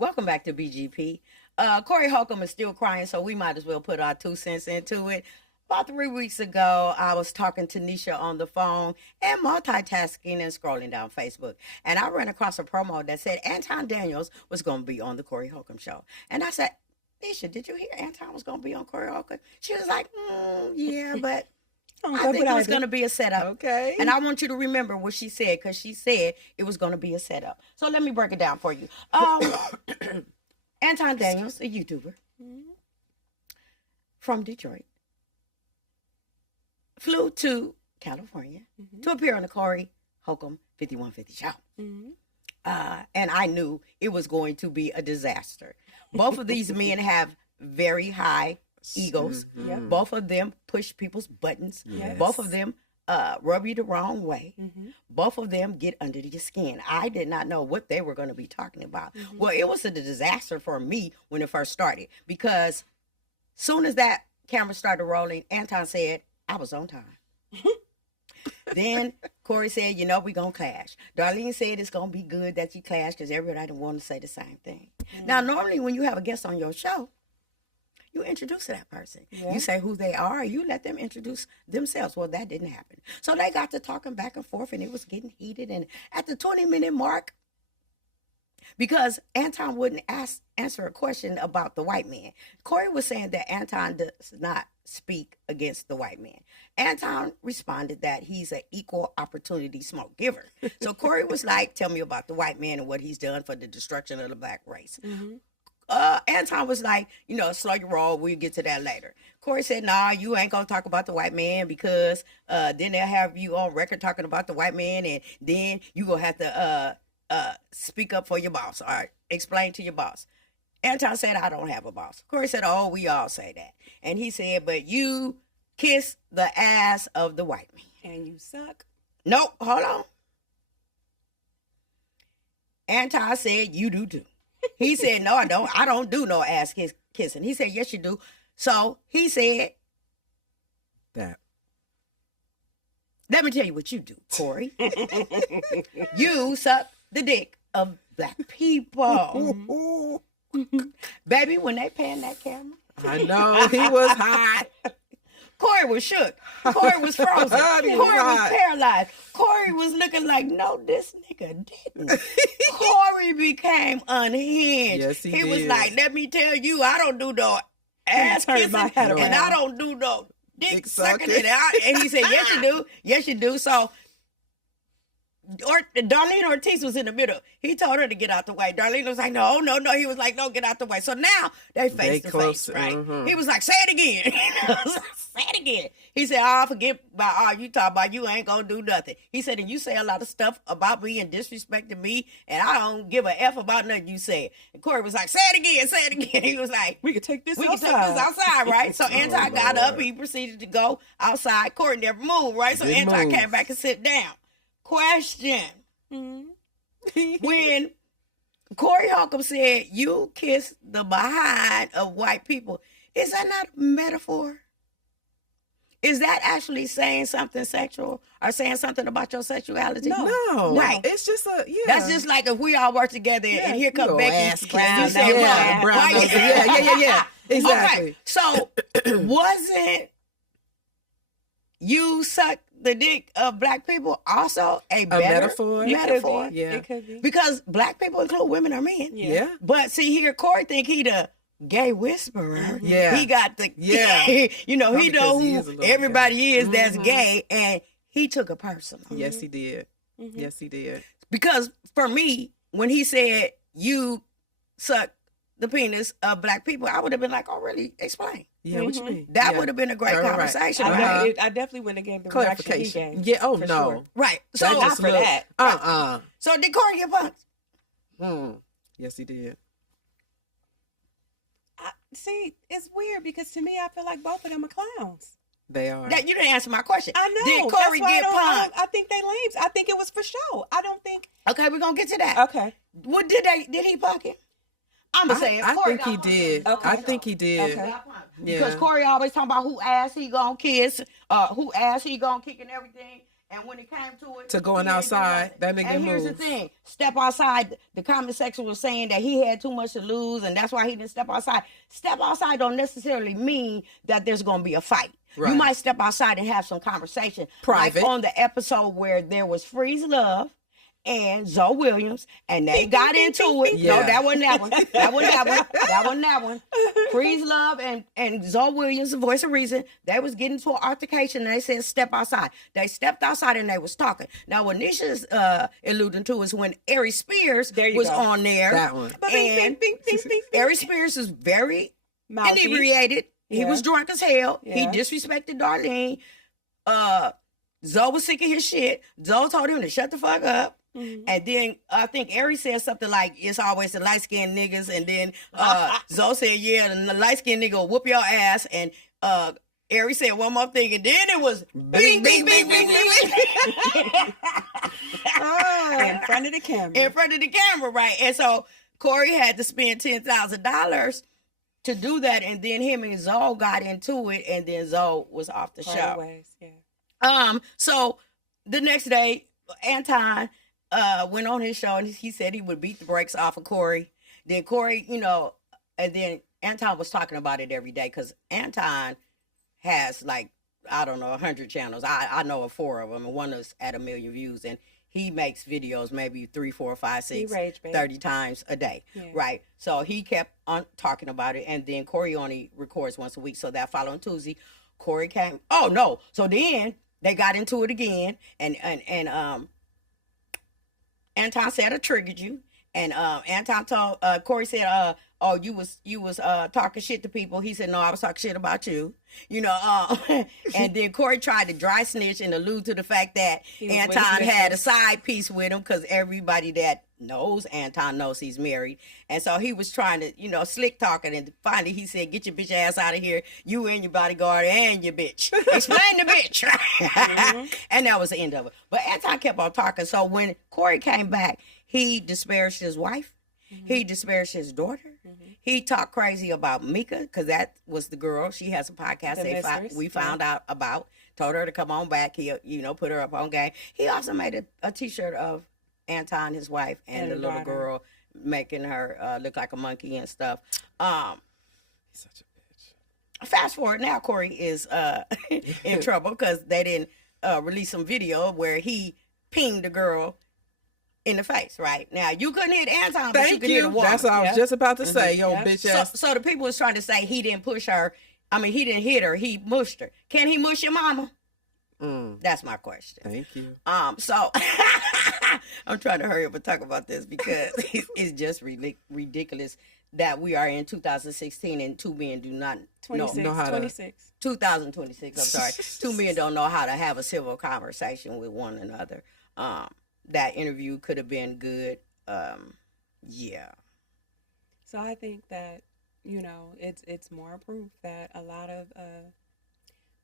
Welcome back to BGP. Corey Holcomb is still crying, so we might as well put our 2 cents into it. About 3 weeks ago, I was talking to Nisha on the phone and multitasking and scrolling down Facebook. And I ran across a promo that said Anton Daniels was going to be on the Corey Holcomb show. And I said, Nisha, did you hear Anton was going to be on Corey Holcomb? She was like, yeah, but I think it was going to be a setup. Okay. And I want you to remember what she said, because she said it was going to be a setup. So let me break it down for you. Anton Daniels, a YouTuber from Detroit, flew to California to appear on the Corey Holcomb 5150 show. And I knew it was going to be a disaster. Both of these men have very high egos. Both of them push people's buttons. Both of them rub you the wrong way. Both of them get under your skin. I did not know what they were going to be talking about. Well, it was a disaster for me when it first started, because soon as that camera started rolling, Anton said, I was on time. Then Corey said, you know, we're going to clash. Darlene said it's going to be good that you clash because everybody didn't want to say the same thing. Now, normally when you have a guest on your show, you introduce that person. You say who they are. You let them introduce themselves. Well, that didn't happen. So they got to talking back and forth, and it was getting heated. And at the 20-minute mark, because Anton wouldn't answer a question about the white man, Corey was saying that Anton does not speak against the white man. Anton responded that he's an equal opportunity smoke giver. So Corey was like, tell me about the white man and what he's done for the destruction of the black race. Anton was like, you know, slow your roll. We'll get to that later. Corey said, nah, you ain't going to talk about the white man, because then they'll have you on record talking about the white man, and then you going to have to speak up for your boss or explain to your boss. Anton said, I don't have a boss. Corey said, oh, we all say that. And he said, but you kiss the ass of the white man. And you suck. Nope, hold on. Anton said, you do too. He said, no, I don't. I don't do no ass kissing. He said, yes, you do. So he said, that. Let me tell you what you do, Corey. You suck the dick of black people. Baby, when they pan that camera, I know, he was hot. Corey was shook. Corey was frozen. Corey was paralyzed. Corey was looking like, no, this nigga didn't. Corey became unhinged. Yes, he was did. like, let me tell you, I don't do no ass kissing, and I don't do no dick sucking. And he said, yes, you do. Yes, you do. So Darlene Ortiz was in the middle. He told her to get out the way. Darlene was like, no. He was like, no, get out the way. So now they face to face, right? He was like, say it again. Say it again. He said, oh, forget about all you talk about. You ain't gonna do nothing. He said, and you say a lot of stuff about me and disrespecting me, and I don't give a F about nothing you said. And Corey was like, say it again, say it again. He was like, we can take this outside, right? So Anton got up. He proceeded to go outside. Corey never moved, right? So Anton came back and sit down. Question. When Corey Holcomb said, you kiss the behind of white people, is that not a metaphor? Is that actually saying something sexual or saying something about your sexuality? No. Right. It's just That's just like if we all work together and here comes Becky. You say, brown. Yeah. Exactly. Okay. So wasn't you suck the dick of black people also a metaphor? Metaphor. Yeah. It could be. Because black people include women or men. Yeah. But see here, Corey think he the gay whisperer. Yeah. He got the, you know, he know who everybody is that's gay, and he took it personal. Yes, he did. Yes, he did. Because for me, when he said, you suck the penis of black people, I would have been like, oh, really? Explain. Yeah, what you mean? That would have been a great conversation. I definitely wouldn't have gave the clarification. Yeah, oh, no. Sure. Right. So, not for that. So did Corey get punked? Yes, he did. See, it's weird because to me, I feel like both of them are clowns. They are. That you didn't answer my question. I know. Did Corey get punked? I think they lames. I think it was for show. I don't think. Okay, we're gonna get to that. Okay. What did he punk him? I'm gonna say it. I think he did. Okay. I think he did. Okay. Because Corey always talking about who ass he gonna kiss, who ass he gonna kick and everything. And when it came to it, To going he didn't do outside, nothing. that nigga And here's the moved. thing: step outside. The comment section was saying that he had too much to lose, and that's why he didn't step outside. Step outside don't necessarily mean that there's going to be a fight. Right. You might step outside and have some conversation, Private. like on the episode where there was Freeze Love and Zoe Williams, and they got into it. Yeah. No, that wasn't that one. That wasn't that one. That wasn't that one. Freeze Love and Zoe Williams, the voice of reason, they was getting into an altercation, and they said step outside. They stepped outside and they was talking. Now, what Nisha's alluding to is when Ari Spears There you was go. on there. That one. And Ari Spears is very Mouthy. inebriated. He Yeah. was drunk as hell. He Yeah. disrespected Darlene. Zoe was sick of his shit. Zoe told him to shut the fuck up. Mhm. And then I think Ari said something like, it's always the light-skinned niggas. And then Zoe said, yeah, the light-skinned nigga will whoop your ass. And Ari said one more thing. And then it was bing, bing, bing, bing, bing. In front of the camera. In front of the camera, right? And so Corey had to spend $10,000 to do that. And then him and Zoe got into it. And then Zoe was off the Parted show. ways, yeah. So the next day, Anton went on his show and he said he would beat the brakes off of Corey. Then Corey, and then Anton was talking about it every day because Anton has like, I don't know, 100 channels. I know of 4 of them, and one is at 1 million views. And he makes videos maybe 3, 4, 5, 6, rage bait. 30 times a day, Yeah. right? So he kept on talking about it. And then Corey only records once a week. So that following Tuesday, Corey came. Oh, no. So then they got into it again. And Anton said I triggered you, and Anton told Corey said, "Oh, you was talking shit to people." He said, "No, I was talking shit about you." And then Corey tried to dry snitch and allude to the fact that He was Anton with his had a sister. side piece with him because everybody that knows Anton knows he's married, and so he was trying to slick talking, and finally he said, "Get your bitch ass out of here, you and your bodyguard and your bitch. Explain the bitch." And that was the end of it. But Anton kept on talking. So when Corey came back, he disparaged his wife. He disparaged his daughter. He talked crazy about Mika because that was the girl. She has a podcast The mistress, we found out about. Told her to come on back. He put her up on game. He also made a T-shirt of Anton, his wife, and the the little daughter. girl, making her look like a monkey and stuff. He's such a bitch. Fast forward now, Corey is in trouble because they didn't release some video where he pinged the girl in the face. Right now, you couldn't hit Anton, but you Thank could hit a you. woman. That's what I was Yeah. just about to say. Yo, Yeah. bitch ass. So the people was trying to say he didn't push her. I mean, he didn't hit her. He mushed her. Can he mush your mama? That's my question. Thank you. So I'm trying to hurry up and talk about this because it's just ridiculous that we are in 2016 and 2 men do not 26. know. know how to- 26. 2026. I'm sorry. 2 men don't know how to have a civil conversation with one another. That interview could have been good. Yeah. So I think that, it's more proof that a lot of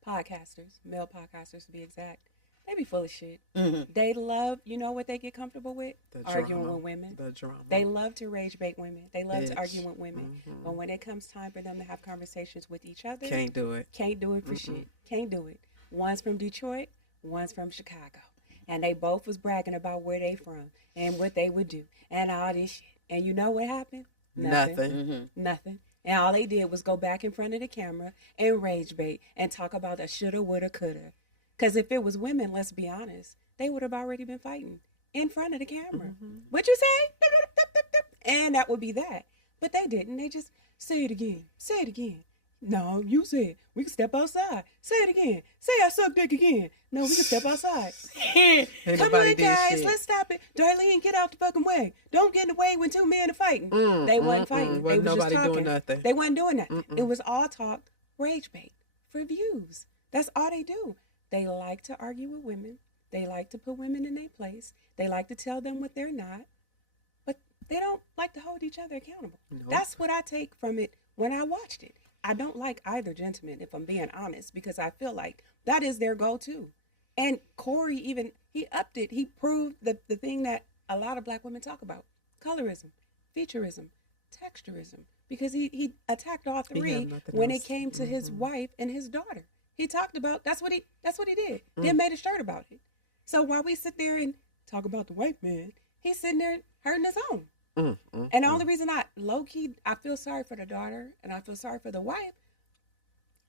podcasters, male podcasters to be exact, they be full of shit. Mhm. They love, what they get comfortable with? The Arguing drama. with women. The drama. They love to rage bait women. They love to Bitch. argue with women. But when it comes time for them to have conversations with each other, Can't do it. can't do it for shit. Can't do it. One's from Detroit, one's from Chicago. And they both was bragging about where they from and what they would do and all this shit. And you know what happened? Nothing. Nothing. And all they did was go back in front of the camera and rage bait and talk about a shoulda, woulda, coulda. Because if it was women, let's be honest, they would have already been fighting in front of the camera. What'd you say? And that would be that. But they didn't. They just say it again. Say it again. No, you said we can step outside. Say it again. Say I suck dick again. No, we can step outside. Ain't Come nobody on, did guys, shit. let's stop it. Darlene, get out the fucking way. Don't get in the way when 2 men are fighting. They wasn't fighting. They Wasn't was just nobody talking. doing nothing. They wasn't doing that. It was all talk, rage bait for views. That's all they do. They like to argue with women. They like to put women in their place. They like to tell them what they're not. But they don't like to hold each other accountable. Nope. That's what I take from it when I watched it. I don't like either gentleman, if I'm being honest, because I feel like that is their go-to. And Corey even, he upped it. He proved the thing that a lot of black women talk about. Colorism, featureism, texturism. Because he attacked all had three nothing when else. it came to his wife and his daughter. He talked about, that's what he did. Then made a shirt about it. So while we sit there and talk about the white man, he's sitting there hurting his own. Mm-hmm. And the only reason I feel sorry for the daughter and I feel sorry for the wife,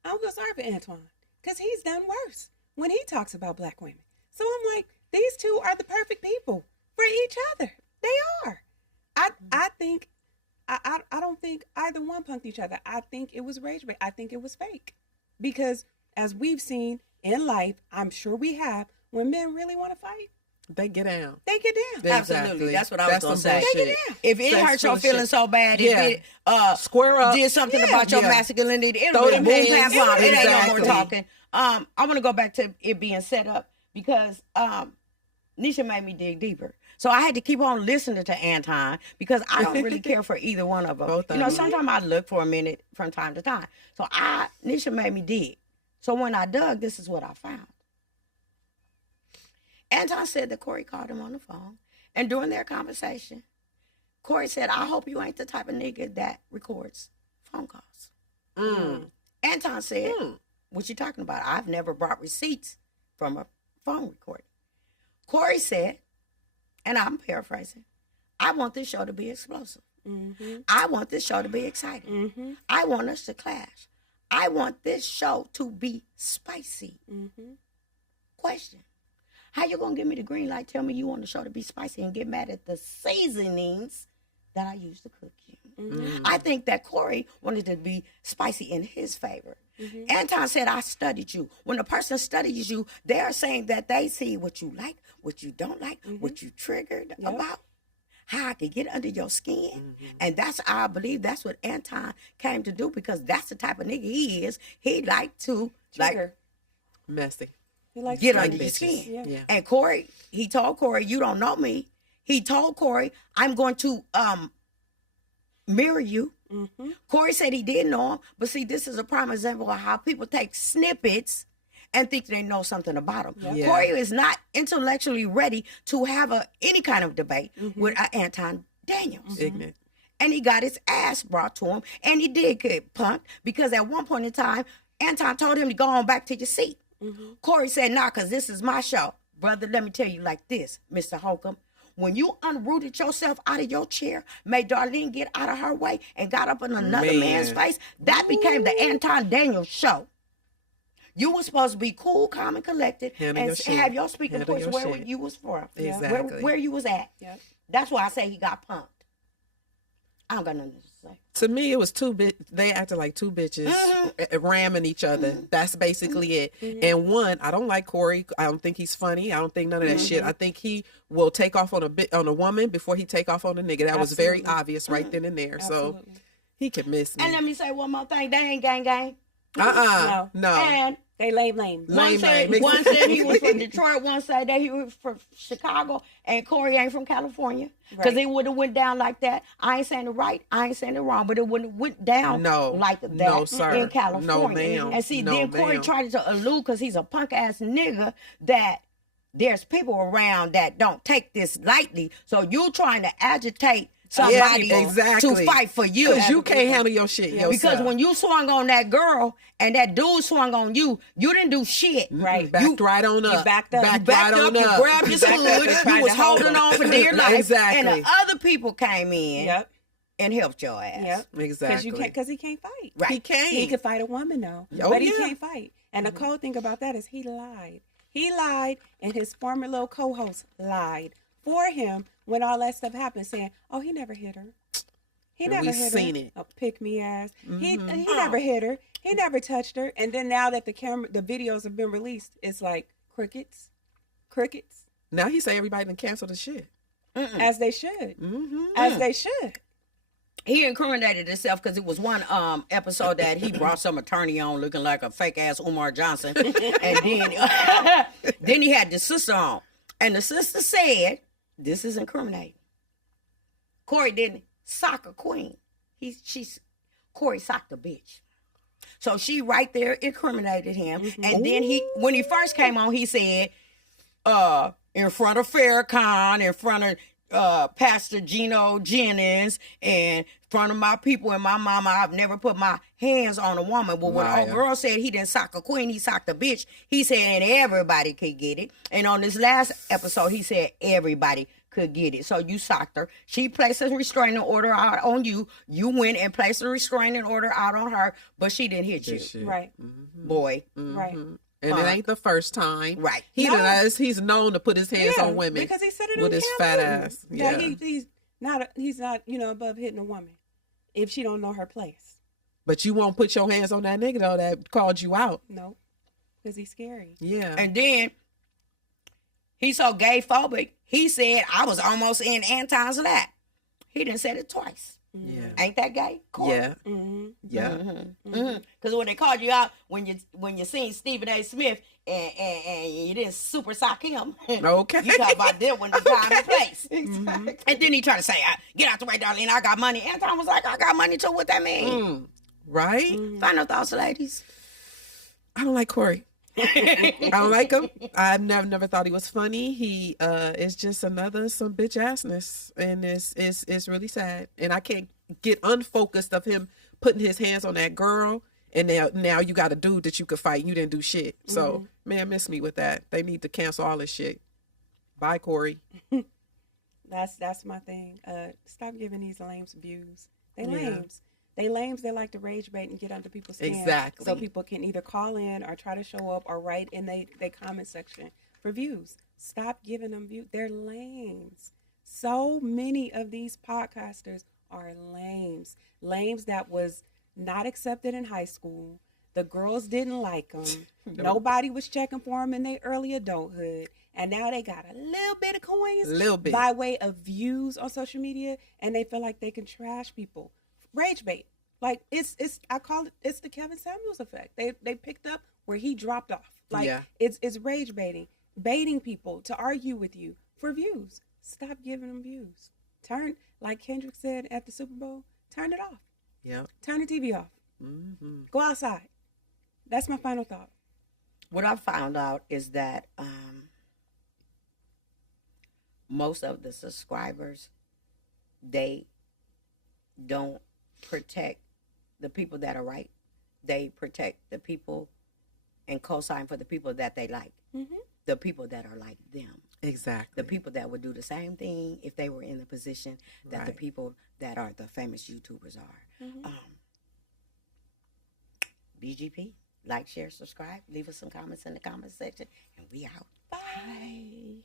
I don't feel sorry for Antoine because he's done worse when he talks about black women. So I'm like, these two are the perfect people for each other. They are. I think, I don't think either one punked each other. I think it was rage bait. I think it was fake. Because as we've seen in life, I'm sure we have, when men really want to fight, they get down. they get down. Exactly. Absolutely. That's what I was going to say. They get down. If it That's hurts your full of feelings shit. so bad, Yeah. if it Square up. did something Yeah. about your Yeah. masculinity, it'll Throw be them boom, hands. bam, bam. It ain't no more Exactly. talking. I want to go back to it being set up because Nisha made me dig deeper. So I had to keep on listening to Anton because I don't really care for either one of them. Both of You know, them. sometimes I look for a minute from time to time. So Nisha made me dig. So when I dug, this is what I found. Anton said that Corey called him on the phone, and during their conversation, Corey said, "I hope you ain't the type of nigga that records phone calls." Mm. Anton said, Mm. "What you talking about? I've never brought receipts from a phone recording." Corey said, and I'm paraphrasing, "I want this show to be explosive. Mm-hmm. I want this show to be exciting. Mm-hmm. I want us to clash. I want this show to be spicy." Mm-hmm. Question: how you gonna give me the green light, tell me you want the show to be spicy, and get mad at the seasonings that I use to cook you? Mm-hmm. I think that Corey wanted to be spicy in his favor. Mm-hmm. Anton said, "I studied you." When a person studies you, they are saying that they see what you like, what you don't like, what you triggered Yep. about, how I could get under your skin. Mm-hmm. And that's, I believe that's what Anton came to do, because that's the type of nigga he is. He like to Trigger. Messy. He likes get to under trigger. your skin. Yeah. Yeah. And Corey, he told Corey, "You don't know me." He told Corey, "I'm going to mirror you." Mm-hmm. Corey said he did know him, but see, this is a prime example of how people take snippets and think they know something about him. Yep. Yeah. Corey is not intellectually ready to have any kind of debate with Anton Daniels. Ignorant. And he got his ass brought to him, and he did get punked, because at one point in time, Anton told him to go on back to your seat. Corey said, "Nah, because this is my show." Brother, let me tell you like this, Mr. Holcomb. When you unrooted yourself out of your chair, made Darlene get out of her way, and got up in another Man. man's face, that became the Anton Daniels show. You were supposed to be cool, calm, and collected, Handle and your shit. have your speaking Handle voice your where shit. you was from, Exactly. where you was at. Yep. That's why I say he got punked. I don't got nothing to say. To me, it was they acted like two bitches ramming each other. That's basically it. And one, I don't like Corey. I don't think he's funny. I don't think none of that shit. I think he will take off on a woman before he take off on a nigga. That was very Absolutely. obvious right then and there. So Absolutely. he could miss me. And let me say one more thing. They ain't gang. No. And They lame. Lame. one said he was from Detroit, one said that he was from Chicago, and Corey ain't from California. Because Right. it would have went down like that. I ain't saying the right, I ain't saying the wrong, but it wouldn't have went down No. like that No, sir. in California. No, ma'am. And see, No, then Corey ma'am. tried to allude, because he's a punk ass nigga, that there's people around that don't take this lightly. So you trying to agitate somebody exactly. to fight for you. Because you can't handle your shit yourself. Because when you swung on that girl and that dude swung on you, you didn't do shit. Right. Backed right on up. backed up. Backed Backed right up, on you up. grabbed your Backed up and hood, tried you was to hold holding him. on for dear life. Exactly. And the other people came in Yep. and helped your ass. Yep. Exactly. Because he can't fight. Right. He can't. He could fight a woman though, Oh, but he yeah. can't fight. And the cold thing about that is he lied. He lied, and his former little co-host lied for him when all that stuff happened, saying, "Oh, he never hit her. He And never we hit seen her. it. A pick me ass. He never hit her. He never touched her." And then now that the videos have been released, it's like crickets. Now he say everybody done cancel the shit. As they should. Mm-hmm. As they should. He incriminated himself because it was one episode that he brought some attorney on looking like a fake ass Umar Johnson, and then he had the sister on, and the sister said, "This is incriminating." Corey didn't sock a queen. Corey socked a bitch. So she right there incriminated him, and then when he first came on, he said, in front of Farrakhan, in front of Pastor Gino Jennings and in front of my people and my mama, I've never put my hands on a woman. But when old girl said he didn't sock a queen, he socked a bitch, he said and everybody could get it. And on this last episode, he said everybody could get it. So you socked her. She placed a restraining order out on you. You went and placed a restraining order out on her, but she didn't hit you. Right. Boy. Right. And it ain't the first time. Right. He's known to put his hands on women. Because he said it with on his camera. fat ass. Yeah, Yeah. he's not above hitting a woman if she don't know her place. But you won't put your hands on that nigga though that called you out. No, because he's scary. Yeah. And then he's so gay phobic. He said I was almost in Anton's lap. He done said it twice. Yeah. Ain't that gay? Cool. Yeah. Mm-hmm. Yeah. Because when they called you out, when you seen Stephen A. Smith and you didn't super sock him, Okay. you talk about them when the time and place. Exactly. And then he tried to say, "Get out the way, darling. I got money." Anton was like, "I got money too. What that mean?" Right? Final thoughts, ladies. I don't like Corey. I don't like him. I've never thought he was funny. He is just some bitch assness, and it's really sad. And I can't get unfocused of him putting his hands on that girl. And now you got a dude that you could fight. You didn't do shit. So man, miss me with that. They need to cancel all this shit. Bye, Corey. That's my thing. Stop giving these lames views. They lames. They lames. They like to rage bait and get under people's skin. Exactly. So people can either call in or try to show up or write in they comment section for views. Stop giving them views. They're lames. So many of these podcasters are lames. Lames that was not accepted in high school. The girls didn't like them. Nobody was checking for them in their early adulthood. And now they got a little bit of coins by way of views on social media. And they feel like they can trash people. Rage bait. Like I call it's the Kevin Samuels effect. They picked up where he dropped off. Like it's rage baiting people to argue with you for views. Stop giving them views. Turn, like Kendrick said at the Super Bowl, turn it off. Yeah. Turn the TV off. Go outside. That's my final thought. What I found out is that most of the subscribers, they don't protect the people that are right. They protect the people and co-sign for the people that they like. The people that are like them. Exactly. The people that would do the same thing if they were in the position that the people that are the famous YouTubers are. BGP, like, share, subscribe. Leave us some comments in the comment section. And we out. Bye.